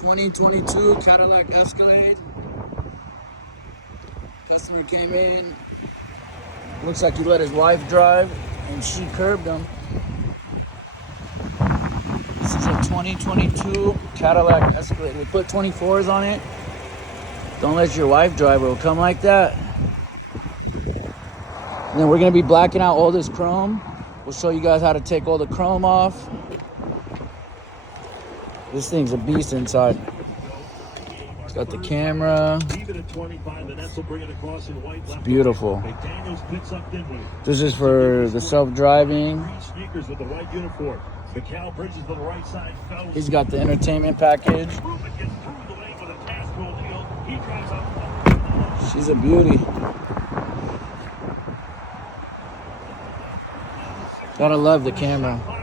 2022 Cadillac Escalade. Customer came in. Looks like he let his wife drive and she curbed him. This is a 2022 Cadillac Escalade. We put 24s on it. Don't let your wife drive, it'll come like that. And then we're gonna be blacking out all this chrome. We'll show you guys how to take all the chrome off. This thing's a beast inside. It's got the camera. It's beautiful. This is for the self-driving. He's got the entertainment package. She's a beauty. Gotta love the camera.